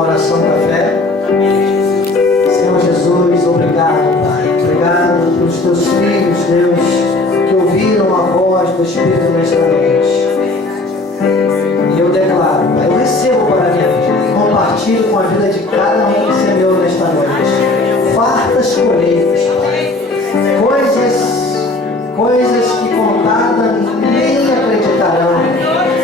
uma oração da fé. Senhor Jesus, obrigado, Pai. Obrigado pelos teus filhos, Deus, que ouviram a voz do Espírito nesta noite. E eu declaro, Pai, eu recebo para a minha vida, compartilho com a vida de cada um que semeou nesta noite. Fartas colheitas, Pai. Coisas que contadas nem acreditarão.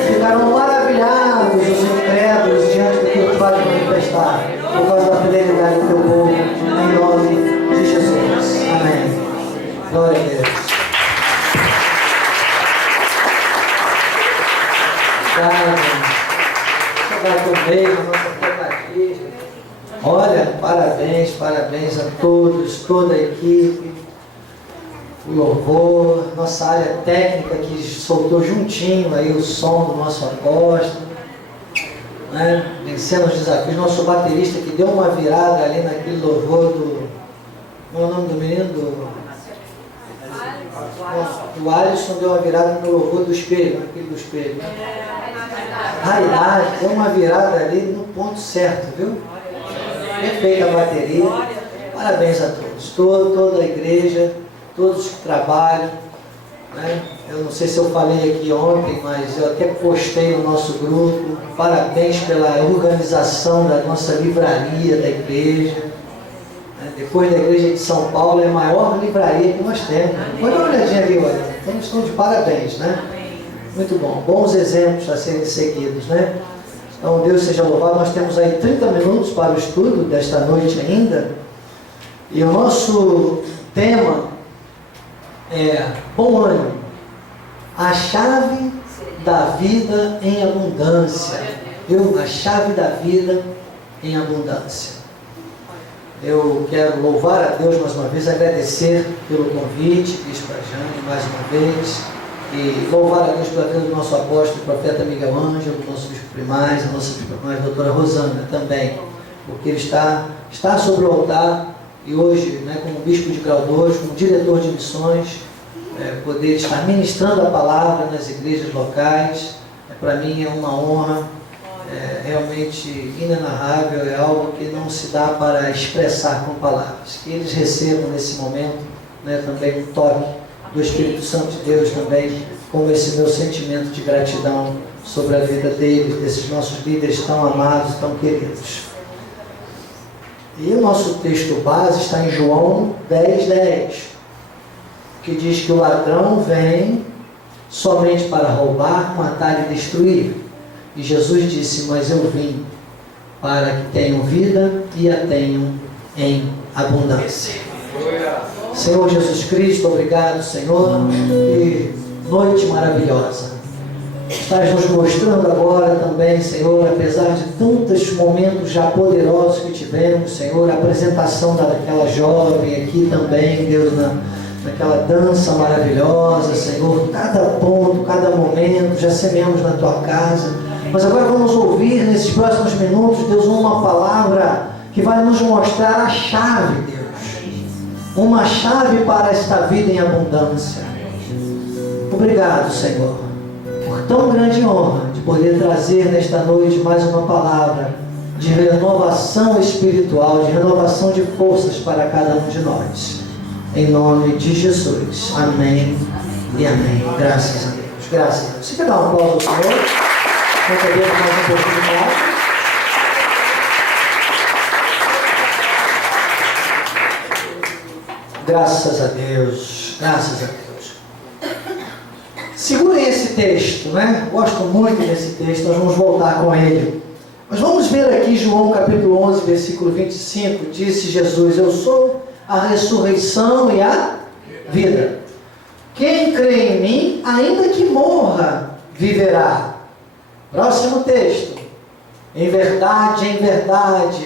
Ficarão maravilhados os incrédulos diante do que tu vais manifestar, por causa da fidelidade do teu povo, em nome de Jesus. Amém. Glória a Deus. Olha, parabéns a todos, toda a equipe, o louvor, nossa área técnica que soltou juntinho aí o som do nosso apóstolo, né? Vencendo os desafios, nosso baterista que deu uma virada ali naquele louvor do... Qual é o nome do menino? O Alisson deu uma virada no louvor do espelho, naquele do espelho. Raridade, deu uma virada ali no ponto certo, viu? Perfeita a bateria. Parabéns a todos, toda a igreja, todos que trabalham, né? Eu não sei se eu falei aqui ontem, mas eu até postei no nosso grupo. Parabéns pela organização da nossa livraria da igreja. Depois da igreja de São Paulo, é a maior livraria que nós temos. Pode dar uma olhadinha ali, olha. Então estão de parabéns, né? Muito bom. Bons exemplos a serem seguidos, né? Então Deus seja louvado. Nós temos aí 30 minutos para o estudo desta noite ainda. E o nosso tema é bom ânimo. A chave da vida em abundância. Viu? A chave da vida em abundância. Eu quero louvar a Deus mais uma vez, agradecer pelo convite, Bispo Jane, mais uma vez, e louvar a Deus pela vida do nosso apóstolo, o profeta Miguel Ângelo, do nosso Bispo Primaz, a nossa Bispo Primaz, a doutora Rosana também, porque ele está sobre o altar e hoje, né, como Bispo de Grau 2, como diretor de missões, poder estar ministrando a palavra nas igrejas locais, para mim é uma honra. Realmente inenarrável, é algo que não se dá para expressar com palavras. Que eles recebam nesse momento, né, também um toque do Espírito Santo de Deus também, como esse meu sentimento de gratidão sobre a vida deles, desses nossos líderes tão amados, tão queridos. E o nosso texto base está em João 10:10, que diz que o ladrão vem somente para roubar, matar e destruir. E Jesus disse, mas eu vim para que tenham vida e a tenham em abundância. Senhor Jesus Cristo, obrigado, Senhor, que noite maravilhosa. Estás nos mostrando agora também, Senhor, apesar de tantos momentos já poderosos que tivemos, Senhor, a apresentação daquela jovem aqui também, Deus, naquela dança maravilhosa, Senhor, cada ponto, cada momento, já semeamos na Tua casa. Mas agora vamos ouvir nesses próximos minutos, Deus, uma palavra que vai nos mostrar a chave, Deus. Uma chave para esta vida em abundância. Obrigado, Senhor, por tão grande honra de poder trazer nesta noite mais uma palavra de renovação espiritual, de renovação de forças para cada um de nós. Em nome de Jesus. Amém e amém. Graças a Deus. Graças a Deus. Você quer dar uma aplauso ao Senhor? Vamos fazer mais um pouquinho mais. Graças a Deus, graças a Deus. Segurem esse texto, né? Gosto muito desse texto, nós vamos voltar com ele. Mas vamos ver aqui João capítulo 11, versículo 25, disse Jesus, eu sou a ressurreição e a vida. Quem crê em mim, ainda que morra, viverá. Próximo texto. Em verdade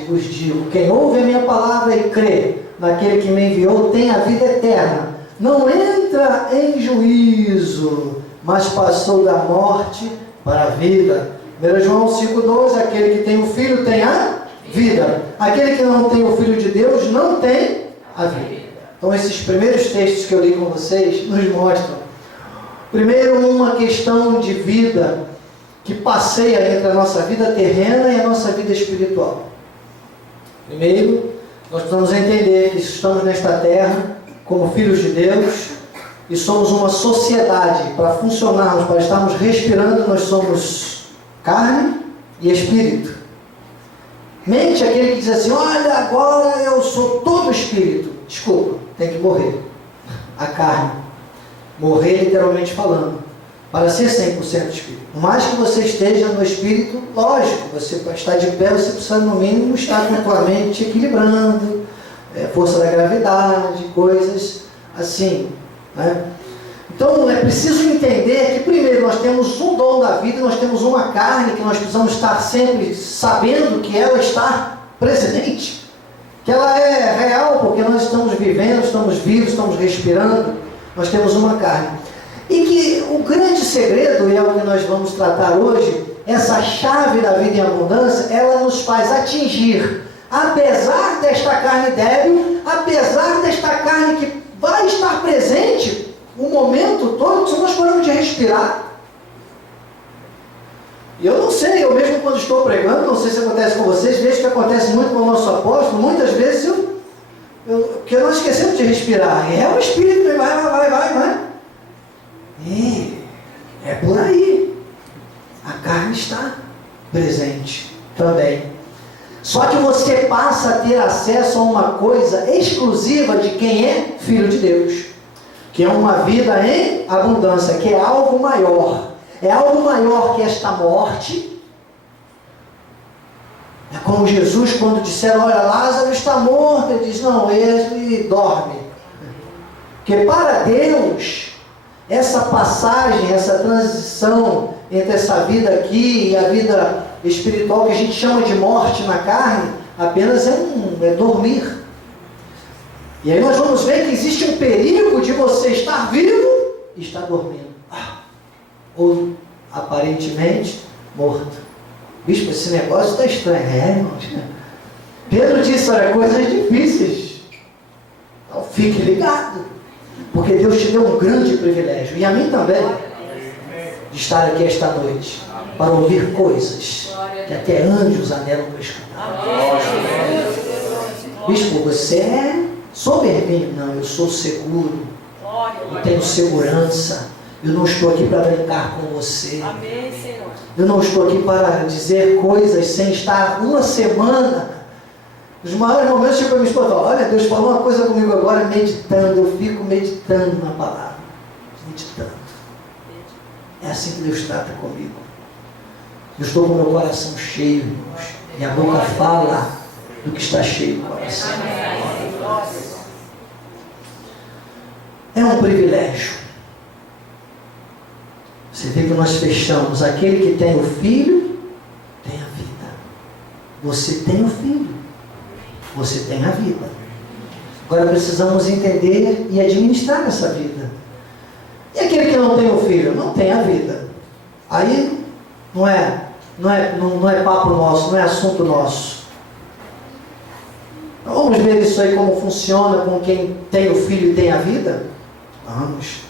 vos digo, quem ouve a minha palavra e crê naquele que me enviou, tem a vida eterna. Não entra em juízo, mas passou da morte para a vida. 1 João 5,12, aquele que tem o Filho tem a vida. Aquele que não tem o Filho de Deus não tem a vida. Então esses primeiros textos que eu li com vocês nos mostram, primeiro, uma questão de vida que passeia entre a nossa vida terrena e a nossa vida espiritual. Primeiro, nós precisamos entender que estamos nesta terra como filhos de Deus e somos uma sociedade. Para funcionarmos, para estarmos respirando, nós somos carne e espírito. Mente é aquele que diz assim: olha, agora eu sou todo espírito. Desculpa, tem que morrer. A carne. Morrer literalmente falando. Para ser 100% espírito. Por mais que você esteja no espírito, lógico, você para estar de pé, você precisa no mínimo estar com a tua mente equilibrando, força da gravidade, coisas assim, né? Então é preciso entender que primeiro nós temos um dom da vida, nós temos uma carne que nós precisamos estar sempre sabendo que ela está presente, que ela é real, porque nós estamos vivendo, estamos vivos, estamos respirando, nós temos uma carne. E que o grande segredo, e é o que nós vamos tratar hoje, essa chave da vida em abundância, ela nos faz atingir, apesar desta carne débil, apesar desta carne que vai estar presente o momento todo, se nós paramos de respirar. E eu não sei, eu mesmo quando estou pregando, não sei se acontece com vocês, vejo que acontece muito com o nosso apóstolo, muitas vezes porque nós esquecemos de respirar, e é o Espírito, vai. É por aí. A carne está presente também. Só que você passa a ter acesso a uma coisa exclusiva de quem é filho de Deus, que é uma vida em abundância, que é algo maior. É algo maior que esta morte. É como Jesus, quando disseram: olha, Lázaro está morto, ele diz: não, ele dorme. Porque para Deus, essa passagem, essa transição entre essa vida aqui e a vida espiritual, que a gente chama de morte na carne, apenas é dormir. E aí nós vamos ver que existe um perigo de você estar vivo e estar dormindo. Ou, aparentemente, morto. Bispo, esse negócio está estranho. Irmãos. Pedro disse: olha, coisas difíceis. Então fique ligado. Porque Deus te deu um grande privilégio, e a mim também, de estar aqui esta noite, para ouvir coisas que até anjos anelam para escutar. Bispo, você é soberbinho? Não, eu sou seguro, eu tenho segurança, eu não estou aqui para brincar com você, eu não estou aqui para dizer coisas sem estar uma semana. Os maiores momentos, tipo a minha esposa: olha, Deus falou uma coisa comigo agora, meditando, eu fico meditando na palavra, meditando. É assim que Deus trata comigo. Eu estou com o meu coração cheio, irmãos, e a boca fala do que está cheio o coração. É um privilégio. Você vê que nós fechamos: aquele que tem o filho, tem a vida. Você tem o filho, você tem a vida. Agora precisamos entender e administrar essa vida. E aquele que não tem o filho, não tem a vida. Aí não é papo nosso, não é assunto nosso. Então, vamos ver isso aí, como funciona com quem tem o filho e tem a vida? Vamos.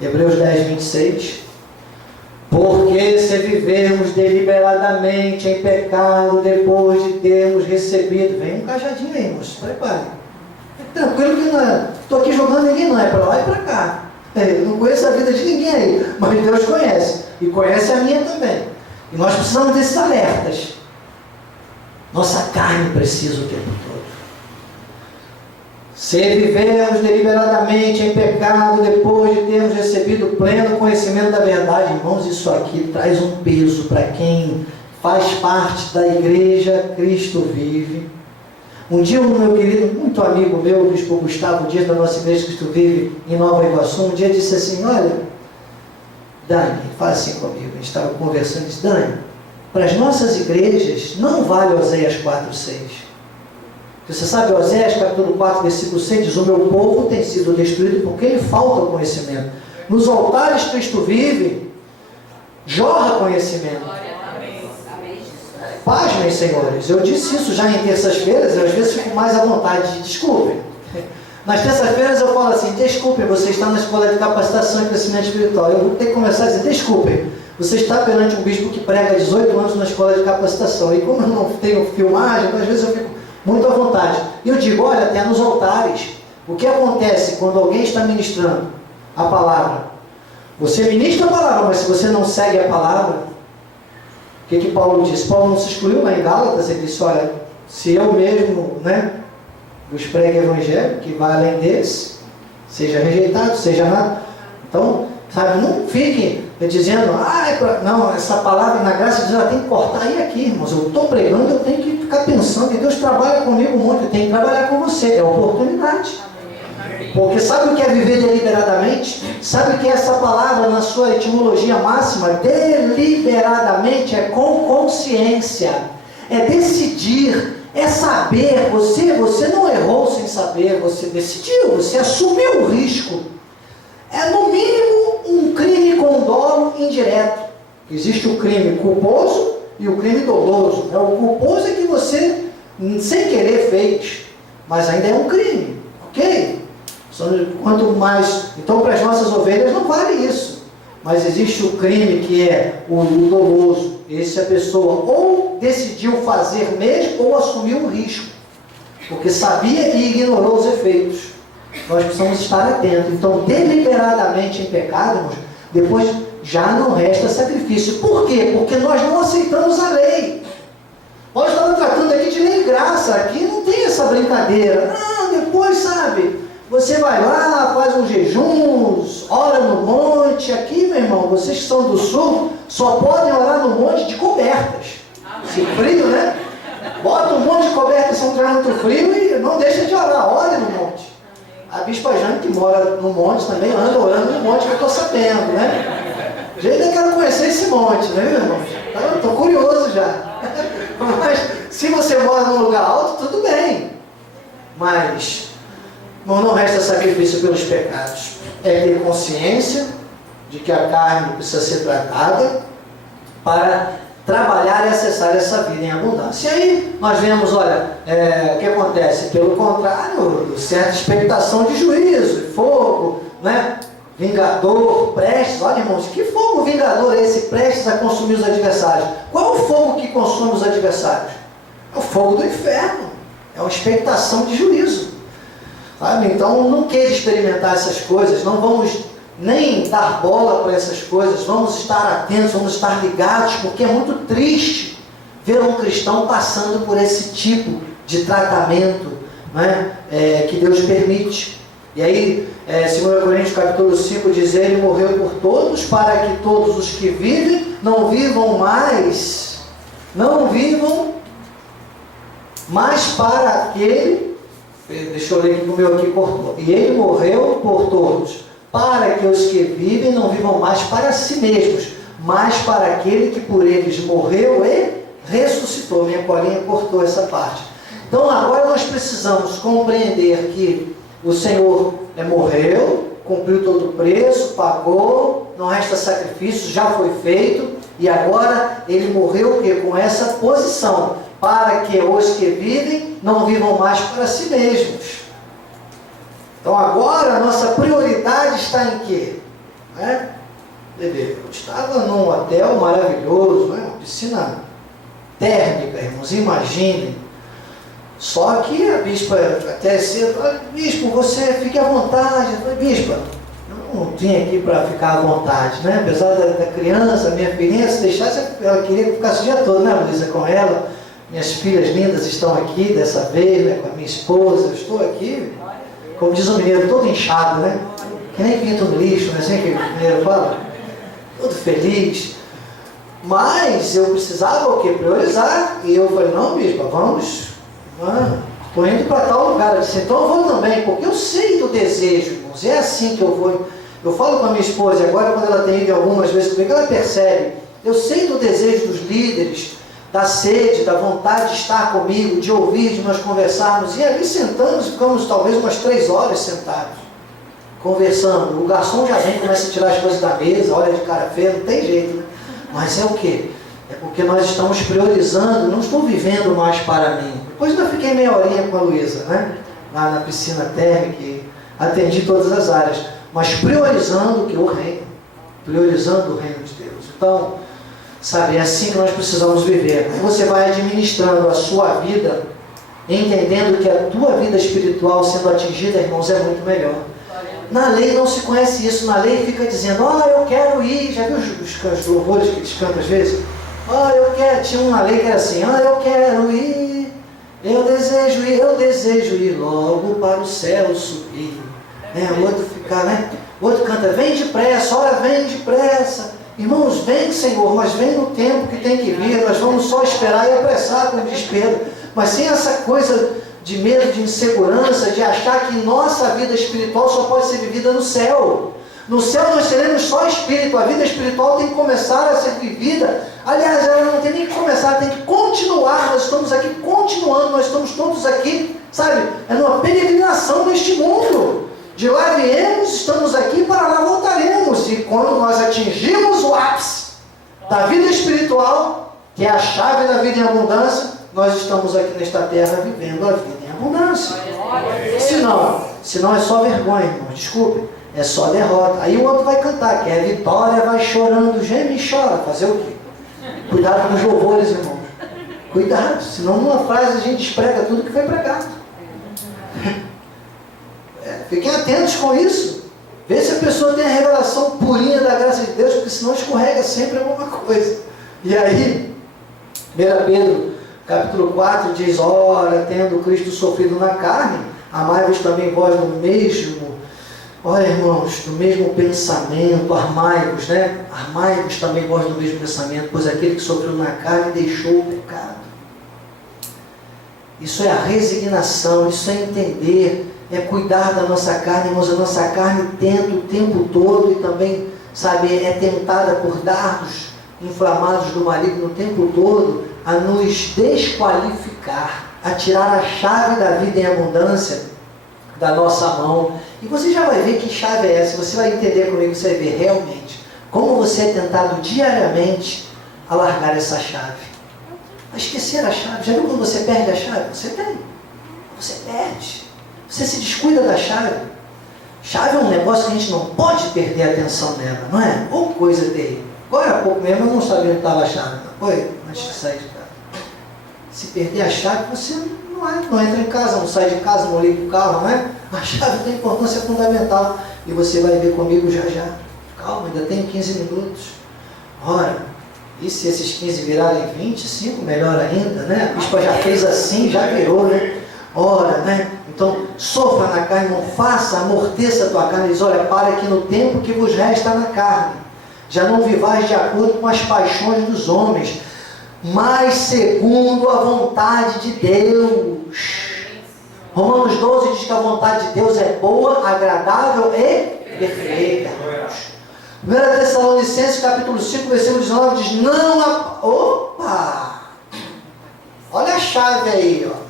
Hebreus 10, 26. Porque se vivermos deliberadamente em pecado, depois de termos recebido... Vem um cajadinho aí, irmãos, prepare. Tranquilo que não é. Estou aqui jogando, ninguém não é para lá e para cá. Eu não conheço a vida de ninguém aí, mas Deus conhece. E conhece a minha também. E nós precisamos desses alertas. Nossa carne precisa o tempo todo. Se vivermos deliberadamente em pecado, depois de termos recebido pleno conhecimento da verdade, irmãos, isso aqui traz um peso para quem faz parte da igreja Cristo Vive. Um dia um meu querido, muito amigo meu, o bispo Gustavo Dias, da nossa igreja Cristo Vive, em Nova Iguaçu, um dia disse assim: olha, Dani, fala assim comigo, a gente estava conversando, disse: Dani, para as nossas igrejas não vale Oséias 4:6. Você sabe, Oséias capítulo 4, versículo 6 diz: o meu povo tem sido destruído porque lhe falta o conhecimento. Nos altares Cristo Vive, jorra conhecimento. Pasmem, senhores, eu disse isso já em terças-feiras, eu às vezes fico mais à vontade de desculpem. Nas terças-feiras eu falo assim: desculpem, você está na escola de capacitação e crescimento espiritual. Eu vou ter que começar a dizer: desculpem, você está perante um bispo que prega há 18 anos na escola de capacitação. E como eu não tenho filmagem, às vezes eu fico muito à vontade. E eu digo, olha, até nos altares, o que acontece quando alguém está ministrando a palavra? Você ministra a palavra, mas se você não segue a palavra, o que Paulo diz? Paulo não se excluiu lá em Gálatas, ele disse, olha, se eu mesmo, vos prego o evangelho, que vai além desse, seja rejeitado, seja nada. Então, sabe, não fiquem dizendo, não, essa palavra na graça de Deus, ela tem que cortar aí aqui, irmãos. Eu estou pregando, eu tenho que ficar pensando que Deus trabalha comigo muito, eu tenho que trabalhar com você, é oportunidade. Porque sabe o que é viver deliberadamente? Sabe o que é essa palavra na sua etimologia máxima? Deliberadamente é com consciência, é decidir, é saber. Você não errou sem saber, você decidiu, você assumiu o risco. É no mínimo um crime com dolo indireto. Existe o crime culposo e o crime doloso. O culposo é que você, sem querer, fez, mas ainda é um crime, ok? Quanto mais, então para as nossas ovelhas não vale isso, mas existe o crime que é o doloso. Esse a pessoa ou decidiu fazer mesmo ou assumiu o risco, porque sabia e ignorou os efeitos. Nós precisamos estar atentos. Então, deliberadamente em pecado, irmãos, depois já não resta sacrifício. Por quê? Porque nós não aceitamos a lei. Nós estamos tratando aqui de lei e graça. Aqui não tem essa brincadeira. Depois, sabe, você vai lá, faz uns jejuns, ora no monte. Aqui, meu irmão, vocês que são do sul, só podem orar no monte de cobertas. Se frio, né? Bota um monte de cobertas se não tiver muito frio e não deixa de orar. Ore no monte. A Bispa Jane, que mora no monte também, anda orando no monte, que eu estou sabendo, né? Já ainda quero conhecer esse monte, né, meu irmão? Estou curioso já. Mas, se você mora num lugar alto, tudo bem. Mas, não resta sacrifício pelos pecados. É ter consciência de que a carne precisa ser tratada para trabalhar e acessar essa vida em abundância. E aí nós vemos, olha, o que acontece? Pelo contrário, certa expectação de juízo, fogo, vingador, prestes. Olha, irmãos, que fogo vingador é esse, prestes a consumir os adversários? Qual é o fogo que consome os adversários? É o fogo do inferno, é uma expectação de juízo, sabe? Então não queira experimentar essas coisas, não vamos nem dar bola para essas coisas, vamos estar atentos, vamos estar ligados, porque é muito triste ver um cristão passando por esse tipo de tratamento, que Deus permite. E aí, 2 Coríntios capítulo 5 diz, ele morreu por todos, para que todos os que vivem não vivam mais para aquele, deixa eu ler aqui, o meu aqui cortou, e ele morreu por todos, para que os que vivem não vivam mais para si mesmos, mas para aquele que por eles morreu e ressuscitou. Minha colinha cortou essa parte. Então agora nós precisamos compreender que o Senhor morreu, cumpriu todo o preço, pagou, não resta sacrifício, já foi feito, e agora ele morreu com essa posição, para que os que vivem não vivam mais para si mesmos. Então agora a nossa prioridade está em quê? Eu estava num hotel maravilhoso, uma piscina térmica, irmãos, imaginem. Só que a bispa até cedo falou, bispo, você fique à vontade. Eu falei, bispa, eu não vim aqui para ficar à vontade, apesar da criança, minha filhinha, se deixasse, ela queria que eu ficasse o dia todo, Luísa, com ela. Minhas filhas lindas estão aqui dessa vez, com a minha esposa, eu estou aqui. Como diz o mineiro, todo inchado, que nem pinto no lixo, não é assim que o mineiro fala? Todo feliz. Mas eu precisava o quê? Priorizar. E eu falei, não, bispa, vamos. Estou indo para tal lugar. Eu disse, então eu vou também, porque eu sei do desejo, irmãos. É assim que eu vou. Eu falo com a minha esposa, agora quando ela tem ido algumas vezes comigo, ela percebe. Eu sei do desejo dos líderes, da sede, da vontade de estar comigo, de ouvir, de nós conversarmos. E ali sentamos, ficamos talvez umas 3 horas sentados, conversando. O garçom já vem, começa a tirar as coisas da mesa, olha de cara feia, não tem jeito, Mas é o quê? É porque nós estamos priorizando, não estou vivendo mais para mim. Depois ainda fiquei meia horinha com a Luísa, lá na piscina térmica, e atendi todas as áreas, mas priorizando o que? O reino. Priorizando o reino de Deus. Então, sabe, é assim que nós precisamos viver. Aí você vai administrando a sua vida entendendo que a tua vida espiritual sendo atingida, irmãos, é muito melhor. Na lei não se conhece isso. Na lei fica dizendo, eu quero ir. Já viu os louvores que eles cantam às vezes? Eu quero. Tinha uma lei que era assim, eu quero ir, eu desejo ir logo para o céu subir. O outro fica, né? O outro canta, vem depressa, vem depressa. Irmãos, vem, Senhor, mas vem no tempo que tem que vir. Nós vamos só esperar e apressar com desespero. Mas sem essa coisa de medo, de insegurança, de achar que nossa vida espiritual só pode ser vivida no céu. No céu nós teremos só espírito. A vida espiritual tem que começar a ser vivida. Aliás, ela não tem nem que começar, tem que continuar. Nós estamos aqui continuando, nós estamos todos aqui, sabe? É numa peregrinação neste mundo. De lá viemos, estamos aqui, para lá voltaremos. E quando nós atingimos o ápice da vida espiritual, que é a chave da vida em abundância, nós estamos aqui nesta terra vivendo a vida em abundância. Senão é só vergonha, irmãos, desculpe, é só derrota. Aí o outro vai cantar, que é vitória, vai chorando, geme e chora. Fazer o quê? Cuidado com os louvores, irmãos. Cuidado, senão numa frase a gente desprega tudo que foi pregado. Fiquem atentos com isso. Vê se a pessoa tem a revelação purinha da graça de Deus, porque senão escorrega sempre alguma coisa. E aí, 1 Pedro, capítulo 4, diz, ora, tendo Cristo sofrido na carne, amai-vos também vós no mesmo, olha, irmãos, no mesmo pensamento, armai-vos, né? Armai-vos também vós no mesmo pensamento, pois aquele que sofreu na carne deixou o pecado. Isso é a resignação, isso é entender, é cuidar da nossa carne, irmãos. A nossa carne tenta o tempo todo e também, sabe, é tentada por dardos inflamados do maligno o tempo todo a nos desqualificar, a tirar a chave da vida em abundância da nossa mão. E você já vai ver que chave é essa, você vai entender comigo, você vai ver realmente como você é tentado diariamente a largar essa chave, a esquecer a chave. Já viu quando você perde a chave? Você tem, você perde. Você se descuida da chave. Chave é um negócio que a gente não pode perder a atenção nela, não é? Ou coisa terrível. Agora há pouco mesmo eu não sabia onde estava a chave. Foi antes de sair de casa. Se perder a chave, você não entra em casa, não sai de casa, não liga o carro, não é? A chave tem importância fundamental. E você vai ver comigo já já. Calma, ainda tenho 15 minutos. Ora, e se esses 15 virarem 25, melhor ainda, né? A bispa já fez assim, já virou, né? Ora, né? Então, sofra na carne, não faça, amorteça a tua carne. Diz, olha, para que no tempo que vos resta na carne, já não vivais de acordo com as paixões dos homens, mas segundo a vontade de Deus. Romanos 12 diz que a vontade de Deus é boa, agradável e perfeita. 1 Tessalonicenses capítulo 5, versículo 19 diz, olha a chave aí, ó.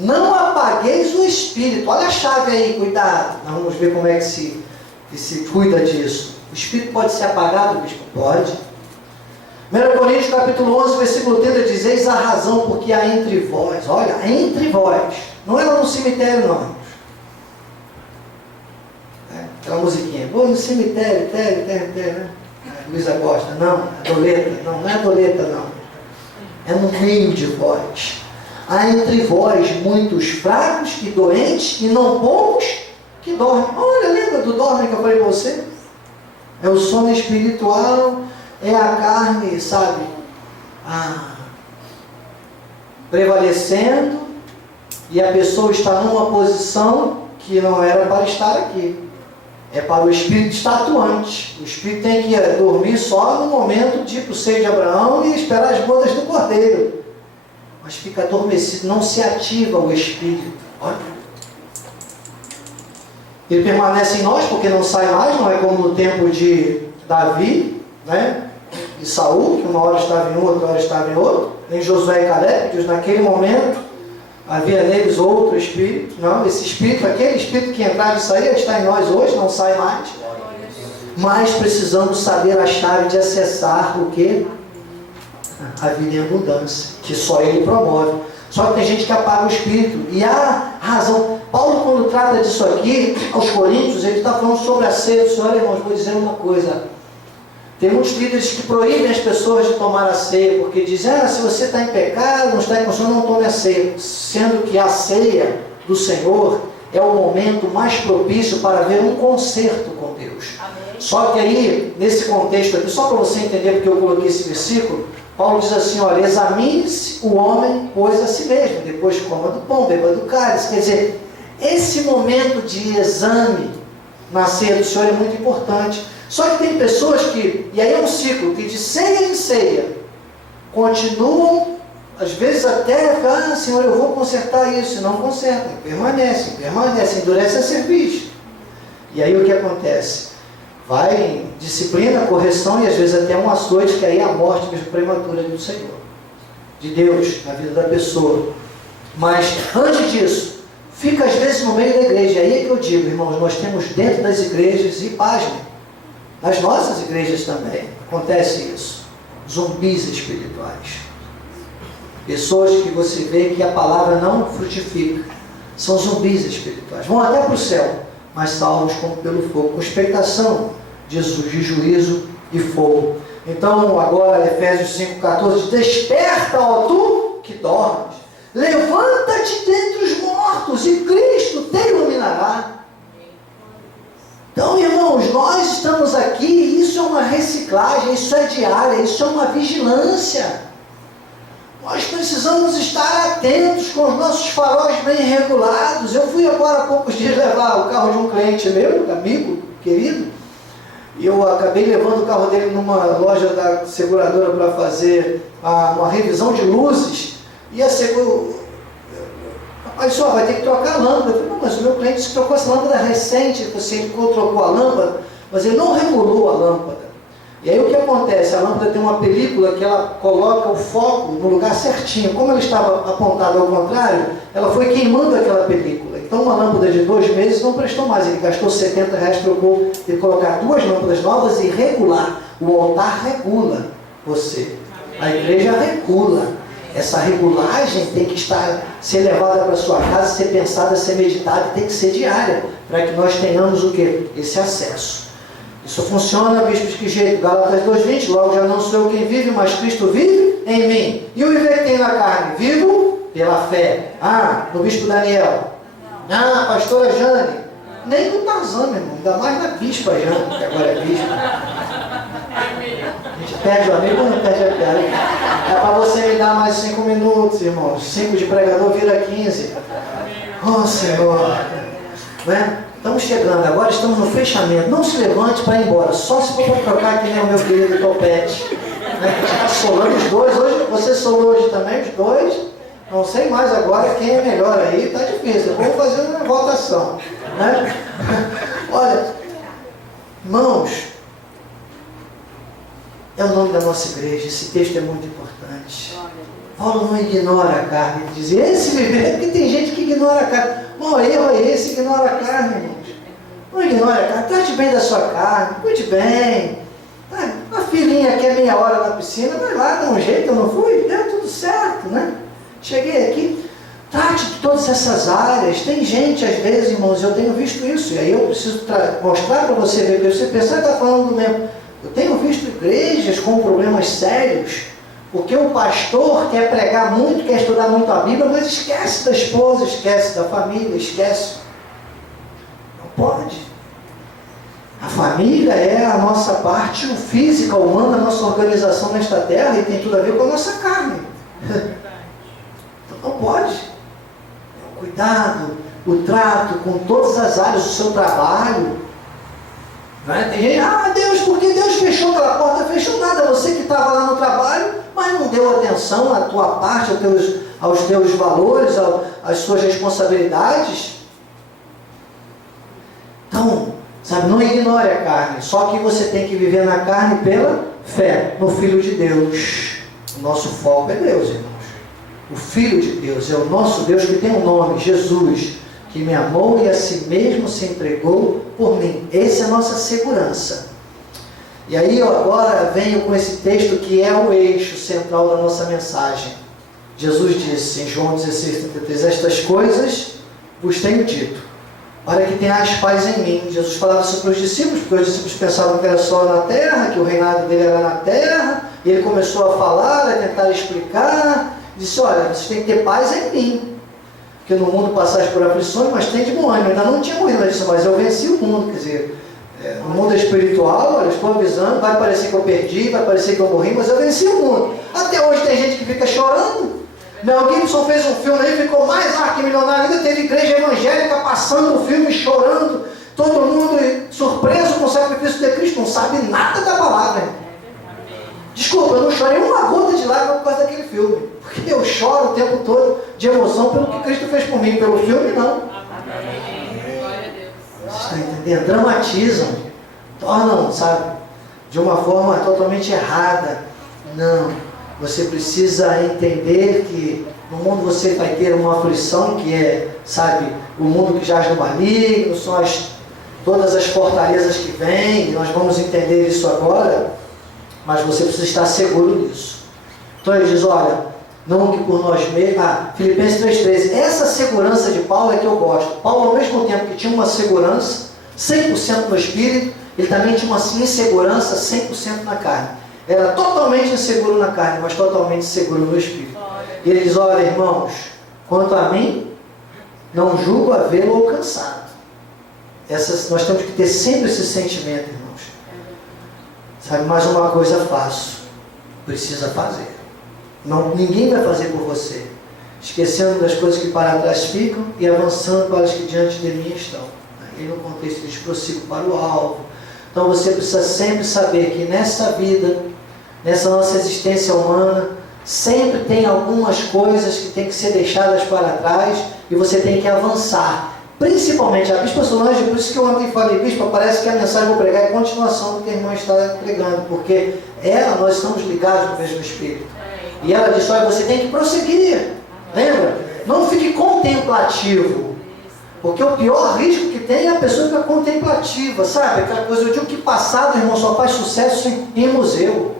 Não apagueis o Espírito. Olha a chave aí, cuidado. Nós vamos ver como é que se cuida disso. O Espírito pode ser apagado, bispo? Pode. 1 Coríntios capítulo 11, versículo 30 diz, eis a razão porque há entre vós. Olha, entre vós. Não é lá no cemitério, não. Aquela musiquinha. Vou no cemitério, né? Luísa gosta. Não, é doleta. Não é doleta, não. É no meio de vós. Há entre vós muitos fracos e doentes, e não poucos que dormem. Olha, lembra do dorme que eu falei para você? É o sono espiritual, é a carne, sabe, prevalecendo, e a pessoa está numa posição que não era para estar aqui. É para o espírito estar atuante. O espírito tem que dormir só no momento de ir para o seio de Abraão e esperar as bodas do cordeiro. Mas fica adormecido, não se ativa o Espírito. Olha. Ele permanece em nós porque não sai mais, não é como no tempo de Davi, né? E Saul, que uma hora estava em um, outra hora estava em outro. Nem Josué e Caleb, que naquele momento havia neles outro Espírito. Não, esse Espírito, aquele Espírito que entrava e saía, está em nós hoje, não sai mais. Mas precisamos saber a chave de acessar o quê? A vida em abundância, que só Ele promove. Só que tem gente que apaga o Espírito. E há razão. Paulo, quando trata disso aqui, aos Coríntios, ele está falando sobre a ceia do Senhor. Irmãos, vou dizer uma coisa. Tem muitos líderes que proíbem as pessoas de tomar a ceia, porque dizem, se você está em pecado, não está em consciência, não tome a ceia. Sendo que a ceia do Senhor é o momento mais propício para haver um concerto com Deus. Amém. Só que aí, nesse contexto aqui, só para você entender porque eu coloquei esse versículo, Paulo diz assim, olha, examine-se o homem, pois a si mesmo, depois coma do pão, beba do cálice. Quer dizer, esse momento de exame na ceia do Senhor é muito importante. Só que tem pessoas que, e aí é um ciclo, que de ceia em ceia, continuam, às vezes até, Senhor, eu vou consertar isso, e não consertam, permanece, endurece a cerviz. E aí o que acontece? Vai em disciplina, correção e às vezes até um açoite, que aí é a morte mesmo prematura do Senhor, de Deus, na vida da pessoa. Mas antes disso, fica às vezes no meio da igreja. Aí é que eu digo, irmãos, nós temos dentro das igrejas, e pasmem, nas nossas igrejas também acontece isso, zumbis espirituais, pessoas que você vê que a palavra não frutifica, são zumbis espirituais, vão até para o céu, mas salvos como pelo fogo, com expectação de juízo e fogo. Então agora Efésios 5,14, desperta, ó tu que dormes, levanta-te dentre os mortos e Cristo te iluminará. Então, irmãos, nós estamos aqui, isso é uma reciclagem, isso é diária, isso é uma vigilância. Nós precisamos estar atentos com os nossos faróis bem regulados. Eu fui agora há poucos dias levar o carro de um cliente meu, amigo, querido, e eu acabei levando o carro dele numa loja da seguradora para fazer uma revisão de luzes, e a seguradora, rapaz, só vai ter que trocar a lâmpada. Eu falei, não, mas o meu cliente disse que trocou essa lâmpada recente. Ele trocou a lâmpada, mas ele não regulou a lâmpada. E aí o que acontece? A lâmpada tem uma película que ela coloca o foco no lugar certinho. Como ela estava apontada ao contrário, ela foi queimando aquela película. Então uma lâmpada de 2 meses não prestou mais. Ele gastou R$70, trocou, ele colocar 2 lâmpadas novas e regular. O altar regula você. A igreja regula. Essa regulagem tem que ser levada para a sua casa, ser pensada, ser meditada, tem que ser diária, para que nós tenhamos o quê? Esse acesso. Isso funciona, bispo, de que jeito? Gálatas 2,20, logo já não sou eu quem vive, mas Cristo vive em mim. E o viver que tem na carne? Vivo pela fé. No bispo Daniel. Pastora Jane. Nem no Tarzan, meu irmão, ainda mais na bispa Jane, que agora é bispa. A gente perde o amigo ou não perde a piada? É para você me dar mais 5 minutos, irmãos. 5 de pregador vira 15. Oh, Senhor. Né? Estamos chegando, agora estamos no fechamento. Não se levante para ir embora, só se for para trocar que nem o meu querido Topete. Né? Está solando os dois. Hoje, você solou hoje também, os dois. Não sei mais agora quem é melhor aí, está difícil. Vamos fazer uma votação. Né? Olha, irmãos, é o nome da nossa igreja, esse texto é muito importante. Paulo não ignora a carne, ele diz, esse viver, porque tem gente que ignora a carne. O erro é esse, ignora a carne, irmãos. Não ignore a carne, trate bem da sua carne, cuide bem. A filhinha quer meia hora na piscina, vai lá, dá um jeito, eu não fui, deu tudo certo, né? Cheguei aqui, trate de todas essas áreas. Tem gente, às vezes, irmãos, eu tenho visto isso, e aí eu preciso mostrar para você ver, porque você pensar que está falando do mesmo. Eu tenho visto igrejas com problemas sérios, porque o pastor quer pregar muito, quer estudar muito a Bíblia, mas esquece da esposa, esquece da família, esquece. Não pode. A família é a nossa parte física, humana, a nossa organização nesta terra, e tem tudo a ver com a nossa carne. Então não pode. O cuidado, o trato com todas as áreas do seu trabalho. Tem gente, Deus, porque Deus fechou aquela porta? Fechou nada, você que estava lá no trabalho, mas não deu atenção à tua parte, aos teus valores, às suas responsabilidades. Então, sabe, não ignore a carne, só que você tem que viver na carne pela fé, no Filho de Deus. O nosso foco é Deus, irmãos. O Filho de Deus é o nosso Deus que tem um nome, Jesus, que me amou e a si mesmo se entregou por mim. Essa é a nossa segurança. E aí eu agora venho com esse texto que é o eixo central da nossa mensagem. Jesus disse em João 16:33, estas coisas vos tenho dito, para que tenhas paz em mim. Jesus falava isso para os discípulos, porque os discípulos pensavam que era só na terra, que o reinado dele era na terra, e ele começou a falar, a tentar explicar, disse, olha, vocês têm que ter paz em mim, porque no mundo passais por aflições, mas tem de bom ânimo. Ainda não tinha morrido, ele disse, mas eu venci o mundo, quer dizer, no mundo espiritual, olha, eu estou avisando, vai parecer que eu perdi, vai parecer que eu morri, mas eu venci o mundo. Até hoje tem gente que fica chorando. Mel Gibson fez um filme aí, ficou mais arquimilionário ainda, teve igreja evangélica passando o filme, chorando, todo mundo surpreso com o sacrifício de Cristo, não sabe nada da palavra. Desculpa, eu não chorei uma gota de lágrima por causa daquele filme, porque eu choro o tempo todo de emoção pelo que Cristo fez por mim, pelo filme não. Vocês estão entendendo? Dramatizam, tornam, sabe, de uma forma totalmente errada. Não, você precisa entender que no mundo você vai ter uma aflição que é, sabe, o mundo que jaz no maligno, são todas as fortalezas que vêm, nós vamos entender isso agora, mas você precisa estar seguro disso. Então ele diz, olha, não que por nós mesmos... Filipenses 3,13. Essa segurança de Paulo é que eu gosto. Paulo, ao mesmo tempo que tinha uma segurança 100% no espírito, ele também tinha uma insegurança 100% na carne. Era totalmente inseguro na carne, mas totalmente seguro no espírito. E ele diz, olha, irmãos, quanto a mim, não julgo havê-lo alcançado. Nós temos que ter sempre esse sentimento, irmãos. Sabe, mais uma coisa faço. Precisa fazer. Não, ninguém vai fazer por você, esquecendo das coisas que para trás ficam e avançando para as que diante de mim estão. E no contexto de prossigo para o alvo. Então você precisa sempre saber que nessa vida, nessa nossa existência humana, sempre tem algumas coisas que tem que ser deixadas para trás e você tem que avançar. Principalmente a Bispa Solange, por isso que eu ontem falei, Bispa, parece que a mensagem que eu vou pregar é a continuação do que a irmã está pregando, porque nós estamos ligados no mesmo Espírito. E ela disse, olha, você tem que prosseguir, lembra? Não fique contemplativo, porque o pior risco que tem é a pessoa ficar contemplativa, sabe? Aquela coisa, eu digo que passado, irmão, só faz sucesso em museu.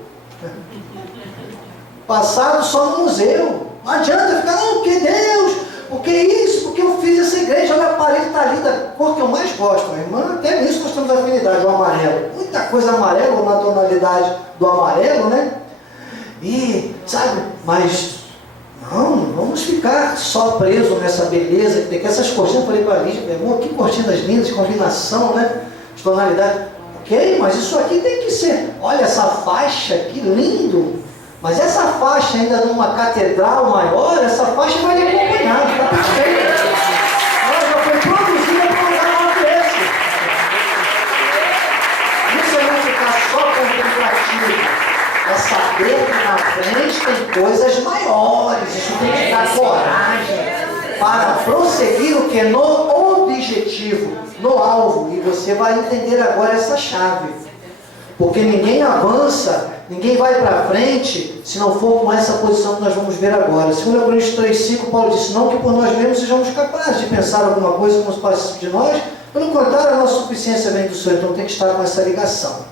Passado só no museu. Não adianta ficar, não, porque Deus, porque isso, porque eu fiz essa igreja, olha, a parede está ali da cor que eu mais gosto, minha irmã, até nisso nós temos afinidade, o amarelo. Muita coisa amarela, na tonalidade do amarelo, né? E, sabe, mas não vamos ficar só presos nessa beleza, porque essas cortinas, eu falei para a Lígia, meu irmão, que cortinas lindas, combinação, né? De tonalidade. Ok, mas isso aqui tem que ser, olha essa faixa, que lindo. Mas essa faixa ainda numa catedral maior, essa faixa vai lhe acompanhar, está perfeita. Ela já foi produzida para um lugar maior que esse. Isso é não ficar só contemplativo. É saber que na frente tem coisas maiores. Isso tem que dar coragem para prosseguir o que? No objetivo, no alvo. E você vai entender agora essa chave. Porque ninguém avança, ninguém vai para frente, se não for com essa posição que nós vamos ver agora. 2 Coríntios 3,5, Paulo disse, não que por nós mesmos sejamos capazes de pensar alguma coisa como se passe de nós, pelo contrário, a nossa suficiência vem do Senhor, então tem que estar com essa ligação.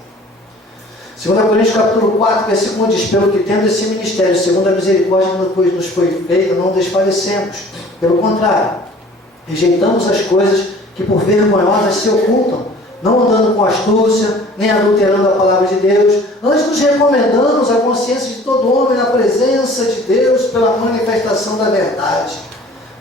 2 Coríntios capítulo 4, versículo 1 diz, pelo que tendo esse ministério, segundo a misericórdia que nos foi feita, não desfalecemos. Pelo contrário, rejeitamos as coisas que por vergonhosas se ocultam, não andando com astúcia, nem adulterando a palavra de Deus, antes nos recomendamos a consciência de todo homem na presença de Deus pela manifestação da verdade.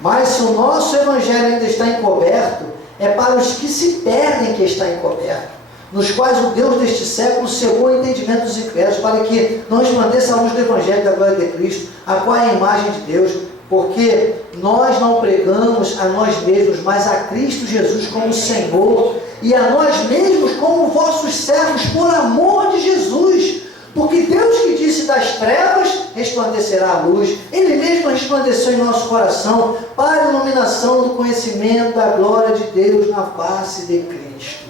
Mas se o nosso evangelho ainda está encoberto, é para os que se perdem que está encoberto, nos quais o Deus deste século cegou o entendimento dos incrédulos, para que não resplandeça a luz do evangelho da glória de Cristo, a qual é a imagem de Deus, porque nós não pregamos a nós mesmos, mas a Cristo Jesus como Senhor, e a nós mesmos como vossos servos, por amor de Jesus. Porque Deus que disse das trevas, resplandecerá a luz. Ele mesmo resplandeceu em nosso coração, para a iluminação do conhecimento da glória de Deus na face de Cristo.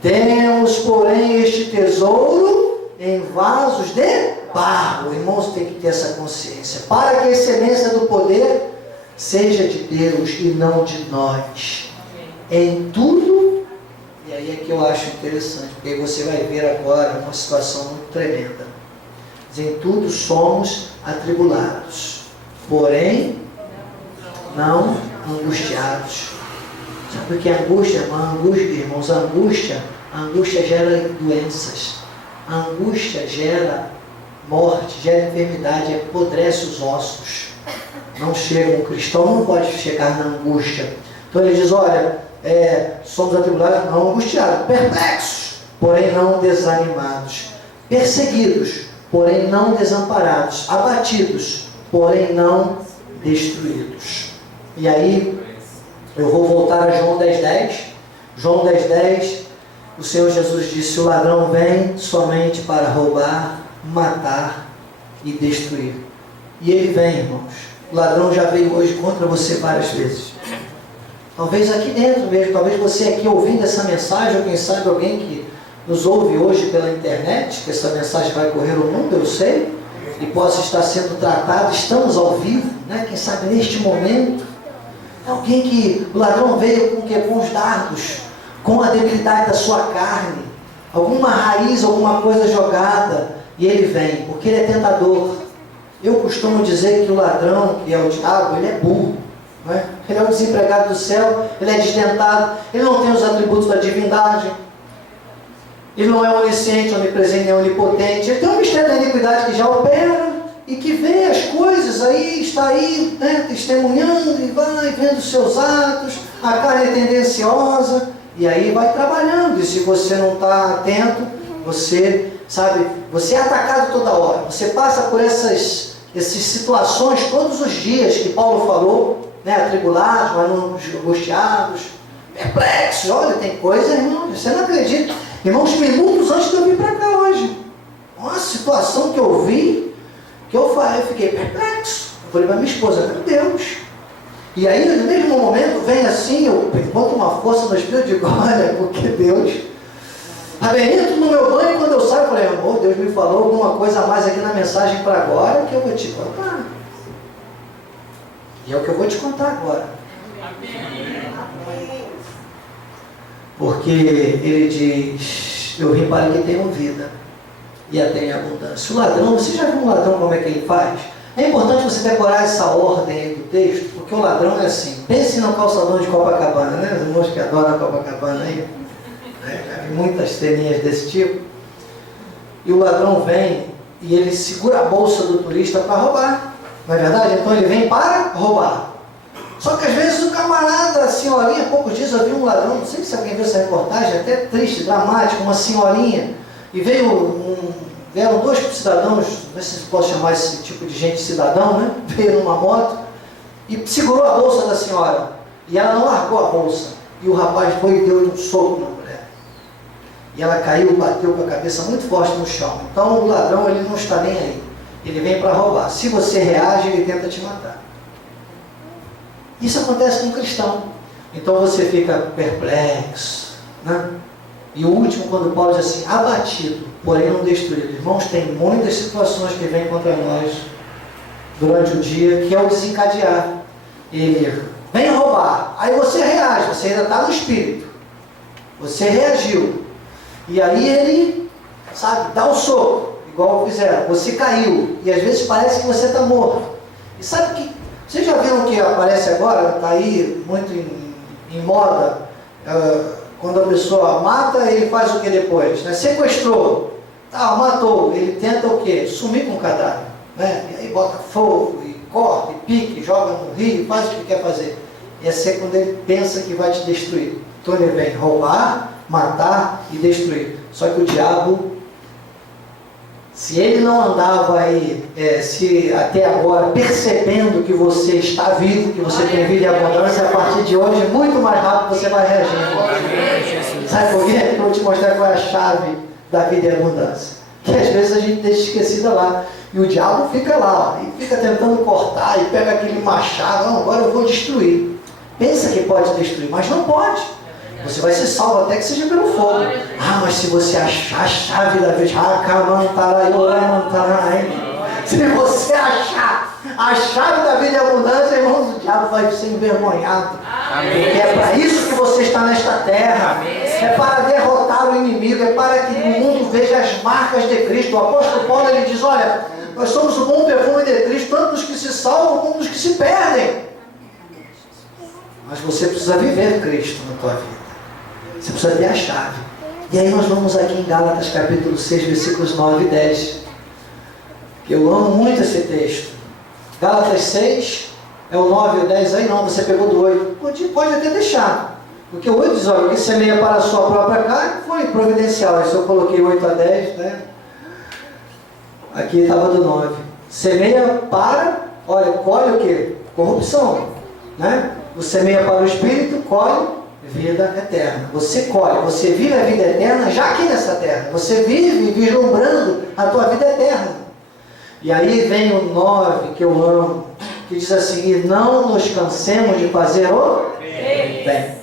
Temos, porém, este tesouro em vasos de barro. Irmãos, tem que ter essa consciência, para que a excelência do poder seja de Deus e não de nós. Em tudo, e aí é que eu acho interessante, porque aí você vai ver agora uma situação muito tremenda. Em tudo somos atribulados, porém não angustiados. Sabe o que é angústia? Irmãos, a angústia gera doenças. A angústia gera morte, gera enfermidade, apodrece os ossos. Não chega, um cristão não pode chegar na angústia. Então ele diz, olha, somos atribulados, não angustiados, perplexos, porém não desanimados, perseguidos, porém não desamparados, abatidos, porém não destruídos. E aí, eu vou voltar a João 10:10. João 10:10, o Senhor Jesus disse, o ladrão vem somente para roubar, matar e destruir. E ele vem, irmãos. O ladrão já veio hoje contra você várias vezes. Talvez aqui dentro mesmo, talvez você aqui ouvindo essa mensagem, ou quem sabe alguém que nos ouve hoje pela internet, que essa mensagem vai correr o mundo, eu sei, e possa estar sendo tratado, estamos ao vivo, né? Quem sabe neste momento, alguém que o ladrão veio com os dardos, com a debilidade da sua carne, alguma raiz, alguma coisa jogada, e ele vem, porque ele é tentador. Eu costumo dizer que o ladrão, que é o diabo, ele é burro, não é? Ele é o desempregado do céu, ele é desdentado, ele não tem os atributos da divindade, ele não é onisciente, onipresente, nem onipotente, ele tem um mistério da iniquidade que já opera e que vê as coisas aí, está aí, né, testemunhando e vai vendo os seus atos, a carne é tendenciosa, e aí vai trabalhando, e se você não está atento, você, sabe, você é atacado toda hora, você passa por essas situações todos os dias que Paulo falou, né, atribulados, mas não angustiados, perplexos. Olha, tem coisa, irmão, você não acredita. Irmãos, minutos antes de eu vir para cá hoje, uma situação que eu vi, que eu fiquei perplexo. Eu falei para minha esposa, meu Deus. E aí, no mesmo momento, vem assim, eu boto uma força no espírito e digo, olha, porque Deus... entro no meu banho, quando eu saio, eu falei, amor, Deus me falou alguma coisa a mais aqui na mensagem para agora, que eu vou te contar. E é o que eu vou te contar agora. Porque ele diz, eu vim para que tenham vida e a tenham abundância. O ladrão, você já viu um ladrão como é que ele faz? É importante você decorar essa ordem aí do texto, porque o ladrão é assim. Pense no calçadão de Copacabana, né? Os irmãos que adoram Copacabana aí. Já vi muitas ceninhas desse tipo. E o ladrão vem e ele segura a bolsa do turista para roubar. Não é verdade? Então ele vem para roubar. Só que às vezes o camarada, a senhorinha, há poucos dias eu vi um ladrão, não sei se alguém viu essa reportagem, até triste, dramática, uma senhorinha, e vieram dois cidadãos, não sei se posso chamar esse tipo de gente cidadão, né? Veio numa moto e segurou a bolsa da senhora. E ela não largou a bolsa. E o rapaz foi e deu um soco na mulher. E ela caiu, bateu com a cabeça muito forte no chão. Então o ladrão, ele não está nem aí. Ele vem para roubar. Se você reage, ele tenta te matar. Isso acontece com um cristão. Então você fica perplexo, né? E o último, quando Paulo diz assim, abatido, porém não destruído. Irmãos, tem muitas situações que vêm contra nós durante o dia, que é o desencadear. Ele vem roubar, aí você reage, você ainda está no espírito, você reagiu, e aí ele, sabe, dá o soco, igual fizeram, você caiu, e às vezes parece que você está morto. E sabe que, vocês já viram que aparece agora, está aí muito em moda, quando a pessoa mata, ele faz o que depois? Né? Sequestrou, matou, ele tenta o quê? Sumir com o cadáver, né? E aí bota fogo, e corta, e pique, joga no rio, faz o que quer fazer. E essa é quando ele pensa que vai te destruir. Então ele vem roubar, matar e destruir. Só que o diabo, se ele não andava aí, se até agora, percebendo que você está vivo, que você tem vida e abundância, a partir de hoje, muito mais rápido você vai reagir. Sabe por quê? Eu vou te mostrar qual é a chave da vida e abundância. Que às vezes a gente deixa esquecida lá. E o diabo fica lá, ó, e fica tentando cortar, e pega aquele machado, não, agora eu vou destruir. Pensa que pode destruir, mas não pode. Você vai ser salvo até que seja pelo fogo. Mas se você achar a chave da vida, se você achar a chave da vida e abundância, irmãos, o diabo vai ser envergonhado. Amém. Porque é para isso que você está nesta terra. Amém. É para derrotar o inimigo, é para que o mundo veja as marcas de Cristo. O apóstolo Paulo, ele diz, olha, nós somos o bom perfume de Cristo, tanto dos que se salvam como dos que se perdem. Mas você precisa viver Cristo na tua vida. Você precisa ter a chave. E aí nós vamos aqui em Gálatas capítulo 6, versículos 9 e 10. Eu amo muito esse texto. Gálatas 6, é o 9 e o 10 aí? Não, você pegou do 8. Pode até deixar. Porque o 8 diz, olha, que semeia para a sua própria carne, foi providencial. Aí se eu coloquei 8 a 10, né? Aqui estava do 9. Semeia para, olha, colhe o quê? Corrupção, né? O semeia para o Espírito, colhe vida eterna. Você colhe, você vive a vida eterna já aqui nessa terra. Você vive vislumbrando a tua vida eterna. E aí vem o 9, que eu amo, que diz assim, e não nos cansemos de fazer o bem.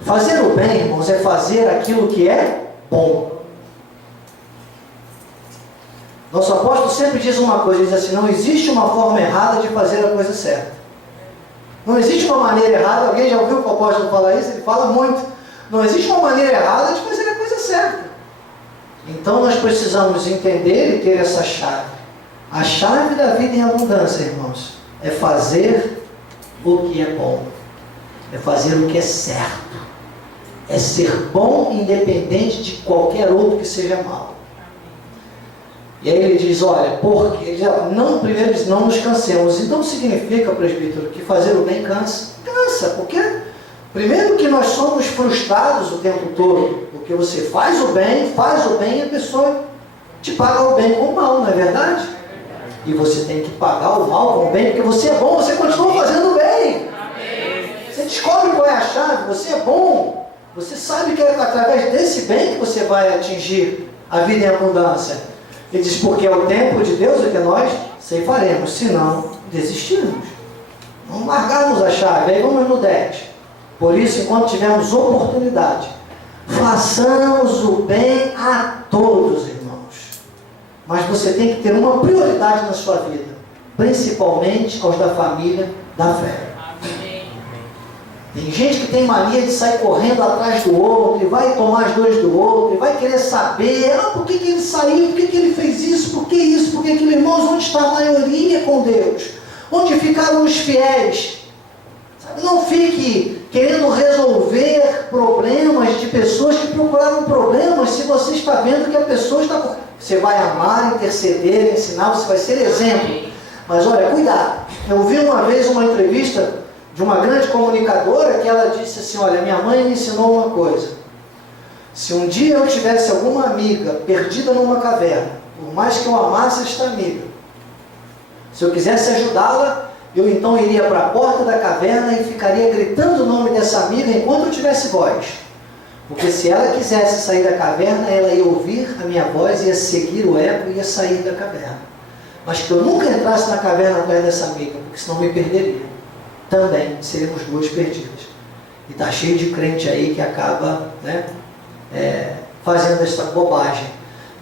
Fazer o bem, irmãos, é fazer aquilo que é bom. Nosso apóstolo sempre diz uma coisa, diz assim, não existe uma forma errada de fazer a coisa certa. Não existe uma maneira errada, alguém já ouviu o apóstolo falar isso? Ele fala muito. Não existe uma maneira errada de fazer a coisa certa. Então nós precisamos entender e ter essa chave. A chave da vida em abundância, irmãos, é fazer o que é bom. É fazer o que é certo. É ser bom independente de qualquer outro que seja mal. E aí ele diz, olha, porque ele já, não, primeiro diz, não nos cansemos. Então significa, presbítero, que fazer o bem cansa. Cansa, porque primeiro que nós somos frustrados o tempo todo. Porque você faz o bem e a pessoa te paga o bem com o mal, não é verdade? E você tem que pagar o mal com o bem, porque você é bom, você continua fazendo o bem. Você descobre qual é a chave, você é bom. Você sabe que é através desse bem que você vai atingir a vida em abundância. Ele diz, porque é o tempo de Deus é que nós ceifaremos, senão desistirmos. Não largarmos a chave. Aí vamos no 10. Por isso, enquanto tivermos oportunidade, façamos o bem a todos, irmãos. Mas você tem que ter uma prioridade na sua vida, principalmente aos da família da fé. Tem gente que tem mania de sair correndo atrás do outro, e vai tomar as dores do outro, e vai querer saber, por que ele saiu, por que ele fez isso, por que aquilo, irmãos, onde está a maioria com Deus? Onde ficaram os fiéis? Sabe, não fique querendo resolver problemas de pessoas que procuraram problemas, se você está vendo que a pessoa está... Você vai amar, interceder, ensinar, você vai ser exemplo. Mas olha, cuidado. Eu vi uma vez uma entrevista de uma grande comunicadora que ela disse assim, olha, minha mãe me ensinou uma coisa. Se um dia eu tivesse alguma amiga perdida numa caverna, por mais que eu amasse esta amiga, se eu quisesse ajudá-la, eu então iria para a porta da caverna e ficaria gritando o nome dessa amiga enquanto eu tivesse voz. Porque se ela quisesse sair da caverna, ela ia ouvir a minha voz, ia seguir o eco e ia sair da caverna. Mas que eu nunca entrasse na caverna atrás dessa amiga, porque senão me perderia. Também seremos duas perdidas. E está cheio de crente aí que acaba, né, fazendo essa bobagem.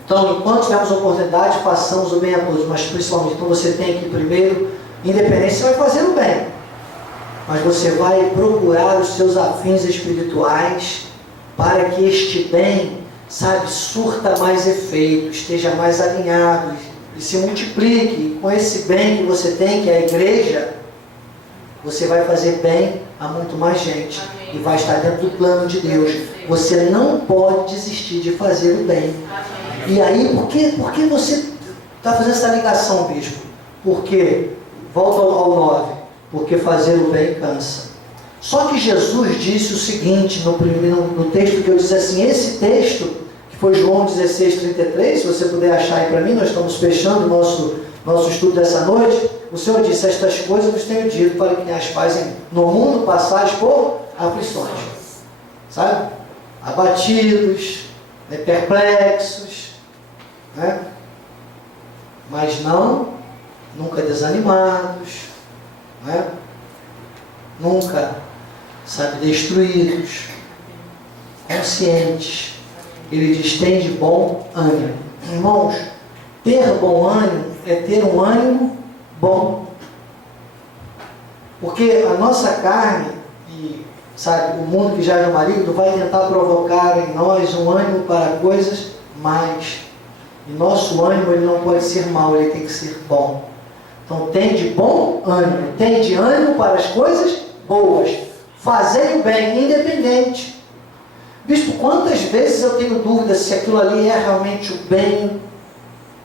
Então, enquanto tivermos oportunidade, façamos o bem a todos, mas principalmente, então você tem que primeiro, independente, você vai fazer o bem, mas você vai procurar os seus afins espirituais para que este bem, sabe, surta mais efeito, esteja mais alinhado e se multiplique com esse bem que você tem, que é a igreja. Você vai fazer bem a muito mais gente. Amém. E vai estar dentro do plano de Deus. Você não pode desistir de fazer o bem. Amém. E aí, por que você está fazendo essa ligação, bispo? Porque, volta ao 9, porque fazer o bem cansa. Só que Jesus disse o seguinte, no texto que eu disse assim, esse texto, que foi João 16:33, se você puder achar aí para mim, nós estamos fechando o nosso estudo dessa noite. O Senhor disse, estas coisas vos tenho dito para que as fazem no mundo passais por aflições. Sabe? Abatidos, perplexos, né? Mas nunca desanimados, né? Nunca, sabe, destruídos, conscientes. Ele diz, tem de bom ânimo. Irmãos, ter bom ânimo é ter um ânimo bom. Porque a nossa carne, e sabe, o mundo que jaz no maligno vai tentar provocar em nós um ânimo para coisas mais. E nosso ânimo, ele não pode ser mau, ele tem que ser bom. Então tem de bom ânimo, tem de ânimo para as coisas boas. Fazei o bem, independente. Bispo, quantas vezes eu tenho dúvida se aquilo ali é realmente o bem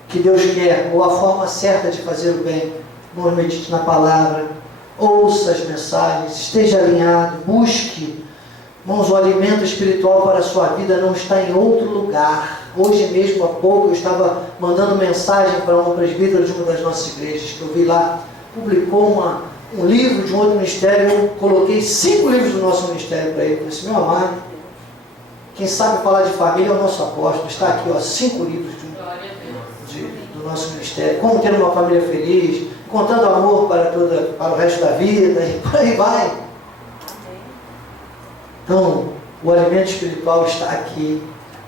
que Deus quer, ou a forma certa de fazer o bem. Irmãos, medite na palavra, ouça as mensagens, esteja alinhado, busque. Irmãos, o alimento espiritual para a sua vida não está em outro lugar. Hoje mesmo, há pouco, eu estava mandando mensagem para uma presbítera de uma das nossas igrejas, que eu vi lá, publicou um livro de um outro ministério. Eu coloquei 5 livros do nosso ministério para ele. Eu disse: meu amado, quem sabe falar de família é o nosso apóstolo. Está aqui, ó, 5 livros do nosso ministério. Como ter uma família feliz, contando amor para o resto da vida, e por aí vai. Então, o alimento espiritual está aqui.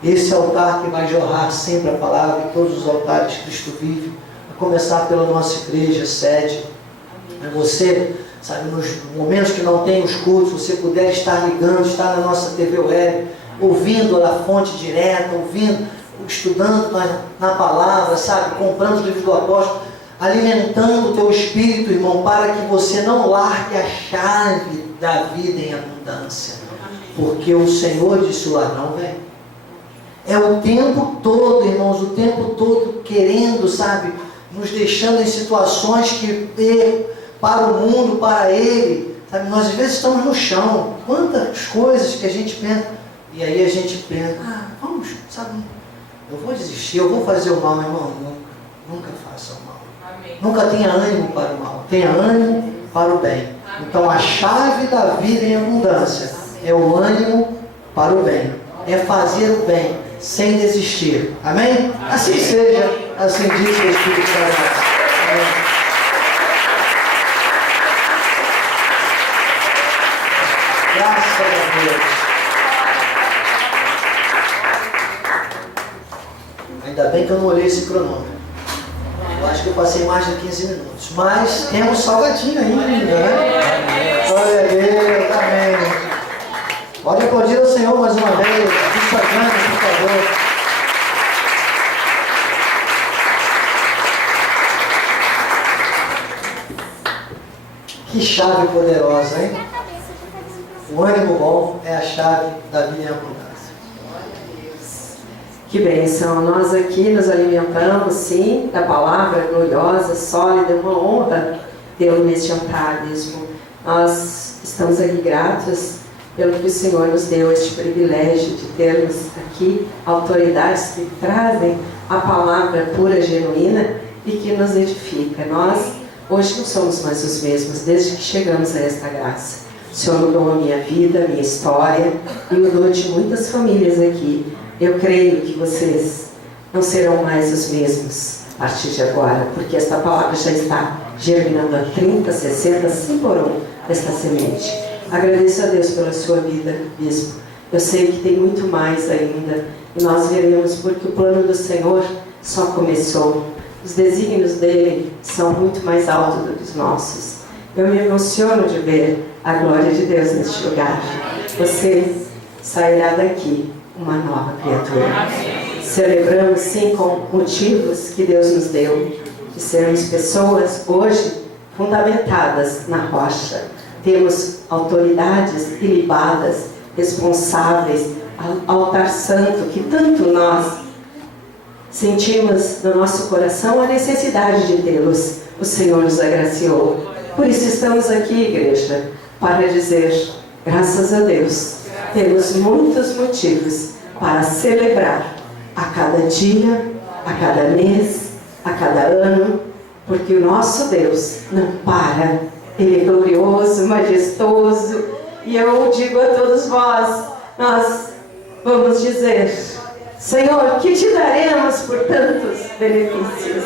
Esse altar que vai jorrar sempre a palavra, e todos os altares Cristo vive, a começar pela nossa igreja, sede. Você, sabe, nos momentos que não tem os cultos, você puder estar ligando, estar na nossa TV web, ouvindo a fonte direta, ouvindo, estudando na palavra, sabe, comprando os livros do apóstolo, alimentando o teu espírito, irmão, para que você não largue a chave da vida em abundância. Porque o Senhor disse: o ladrão vem. É o tempo todo, irmãos, o tempo todo querendo, sabe, nos deixando em situações que, para o mundo, para ele, sabe, nós às vezes estamos no chão. Quantas coisas que a gente pensa, e aí a gente pensa: vamos, sabe, eu vou desistir, eu vou fazer o mal. Irmão, nunca faça o mal. Amém. Nunca tenha ânimo para o mal, tenha ânimo para o bem. Amém. Então a chave da vida em abundância é o ânimo para o bem, é fazer o bem sem desistir. Amém? Assim seja, assim diz o Espírito Santo. Amém. Graças a Deus. Ainda bem que eu não olhei esse cronômetro. Eu acho que eu passei mais de 15 minutos. Mas temos salgadinho ainda, né? Glória a Deus, amém. Pode aplaudir ao Senhor mais uma vez. Instagram, por favor. Que chave poderosa, hein? O ânimo bom é a chave da vida em abundância. Que bênção! Nós aqui nos alimentamos, sim, da palavra gloriosa, sólida, uma honra tê-lo neste altar mesmo. Nós estamos aqui gratos pelo que o Senhor nos deu este privilégio de termos aqui autoridades que trazem a palavra pura, genuína e que nos edifica. Nós hoje não somos mais os mesmos desde que chegamos a esta graça. O Senhor mudou a minha vida, a minha história e mudou de muitas famílias aqui. Eu creio que vocês não serão mais os mesmos a partir de agora, porque esta palavra já está germinando a 30, 60, 100 por um desta semente. Agradeço a Deus pela sua vida, bispo. Eu sei que tem muito mais ainda, e nós veremos, porque o plano do Senhor só começou. Os desígnios dele são muito mais altos do que os nossos. Eu me emociono de ver a glória de Deus neste lugar. Você sairá daqui uma nova criatura. Celebramos, sim, com motivos que Deus nos deu, de sermos pessoas hoje fundamentadas na rocha. Temos autoridades ilibadas, responsáveis, altar santo, que tanto nós sentimos no nosso coração a necessidade de tê-los. O Senhor nos agraciou. Por isso estamos aqui, igreja, para dizer, graças a Deus, temos muitos motivos para celebrar a cada dia, a cada mês, a cada ano, porque o nosso Deus não para. Ele é glorioso, majestoso, e eu digo a todos vós, nós vamos dizer: Senhor, que te daremos por tantos benefícios?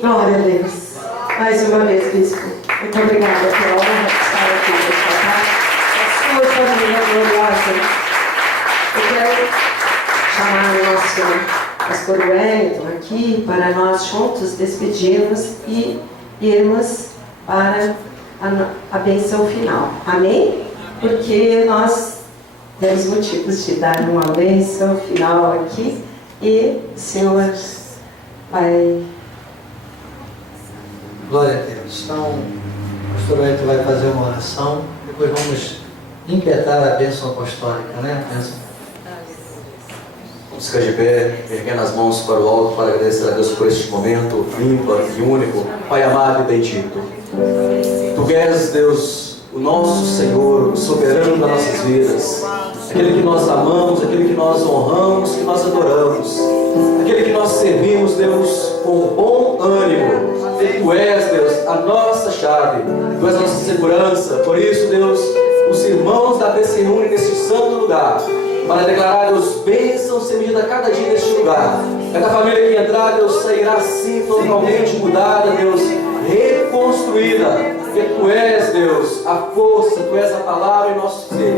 Glória a Deus. Mais uma vez, bispo, muito obrigada pela honra de estar aqui nesta tarde. A sua família gloriosa. Eu quero chamar o nosso pastor Wellington aqui para nós juntos despedirmos e irmos para a bênção final. Amém? Porque nós temos motivos de dar uma bênção final aqui e o Senhor vai... Glória a Deus. Então, O pastor Hélio vai fazer uma oração, depois vamos impetrar a bênção apostólica, né? A bênção. Vamos ficar de pé, erguendo as mãos para o alto, para agradecer a Deus por este momento ímpar e único. Pai amado e bendito, Tu és, Deus, o nosso Senhor, o soberano das nossas vidas, aquele que nós amamos, aquele que nós honramos, que nós adoramos, aquele que nós servimos, Deus, com bom ânimo. E Tu és, Deus, a nossa chave, Tu és a nossa segurança. Por isso, Deus, os irmãos da ABC Uni neste santo lugar, para declarar, Deus, bênção ser medida a cada dia neste lugar. Cada família que entrar, Deus, sairá sim totalmente mudada, Deus, reconstruída. Porque Tu és, Deus, a força, Tu és a palavra em nosso ser.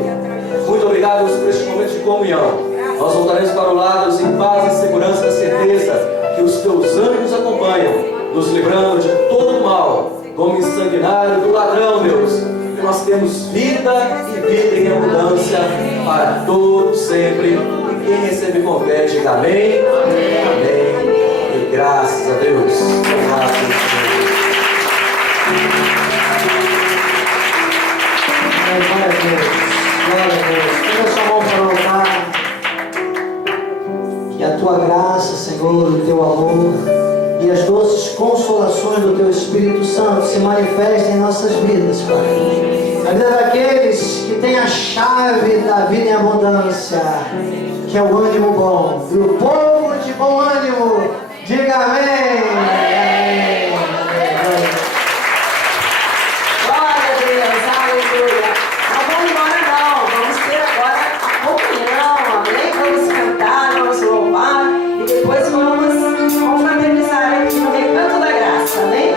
Muito obrigado, Deus, por este momento de comunhão. Nós voltaremos para o lado, Deus, em paz e segurança, na certeza que os Teus anjos nos acompanham, nos livrando de todo mal, do homem sanguinário, do ladrão, Deus. Que nós temos vida e vida em abundância para todos sempre. E quem recebe com fé, diga amém, amém. E graças a Deus. Obrigado, Glória a Deus, glória a Deus. Pega sua mão para o altar. Que a Tua graça, Senhor, o Teu amor e as doces consolações do Teu Espírito Santo se manifestem em nossas vidas, Pai. Na vida daqueles que têm a chave da vida em abundância, que é o ânimo bom. E o povo de bom ânimo, diga amém. Amém. Glória a Deus, aleluia. Não vamos embora não, vamos ter agora a comunhão, amém? Vamos cantar, vamos louvar e depois vamos confraternizar aqui no Recanto da Graça, amém?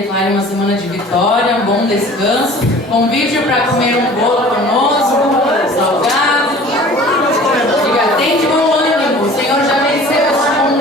declare uma semana de vitória, um bom descanso. Convide para comer um bolo conosco, salgado. Diga, atende com ânimo, o Senhor já venceu este mundo.